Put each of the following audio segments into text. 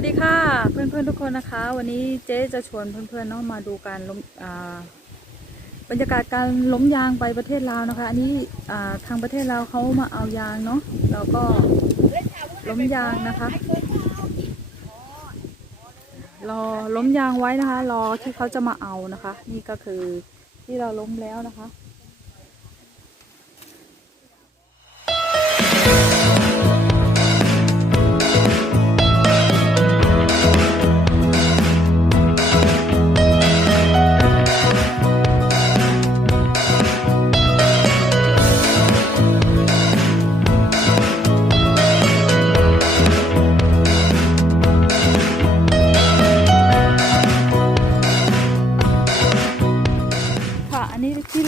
วัสดีค่ะ เพื่อนๆทุกคนนะคะ วันนี้เจ๊จะชวนเพื่อนๆเนาะมาดูการล้มบรรยากาศการล้มยางไปประเทศลาวนะคะ อันนี้ทางประเทศลาวเขามาเอายางเนาะแล้วก็ล้มยางนะคะ รอล้มยางไว้นะคะ รอที่เขาจะมาเอานะคะ นี่ก็คือที่เราล้มแล้วนะคะ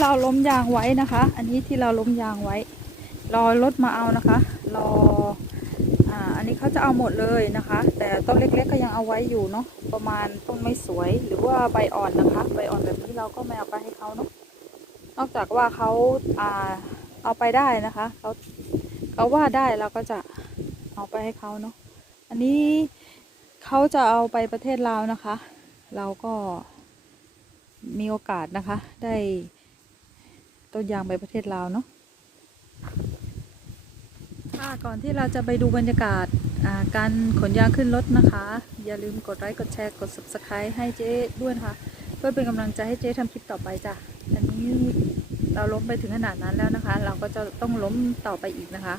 เราล้มยางไว้นะคะ อันนี้ที่เราล้มยางไว้ รอรถมาเอานะคะ รออ่าอันนี้เขาจะเอาหมดเลยนะคะ แต่ต้นเล็กๆก็ยังเอาไว้อยู่เนาะประมาณต้นไม่สวยหรือว่าใบอ่อนนะคะ ใบอ่อนแบบนี้เราก็ไม่เอาไปให้เขาเนาะนอกจากว่าเขาอ่าเอาไปได้นะคะเขาเขาว่าได้เราก็จะเอาไปให้เขาเนาะอันนี้เขาจะเอาไปประเทศลาวนะคะ เราก็มีโอกาสนะคะ ได้ ต้นยางไปประเทศลาวเนาะค่ะก่อนที่เราจะไปดูบรรยากาศอ่าการขนยางขึ้นรถนะคะ อย่าลืมกดไลค์กดแชร์กด subscribe ให้เจ๊ด้วยนะคะเพื่อเป็นกำลังใจให้เจ๊ทำคลิปต่อไปจ้ะอันนี้เราล้มไปถึงขนาดนั้นแล้วนะคะ เราก็จะต้องล้มต่อไปอีกนะคะ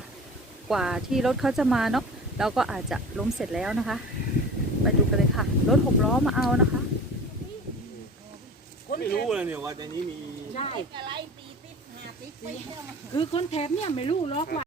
กว่าที่รถเขาจะมาเนาะเราก็อาจจะล้มเสร็จแล้วนะคะ ไปดูกันเลยค่ะ รถหกล้อมาเอานะคะไม่รู้เลยเนี่ยว่าในนี้มีใช่อะไรตีติดหาติดไปเที่ยวมา คือคนแถบเนี่ยไม่รู้หรอกว่า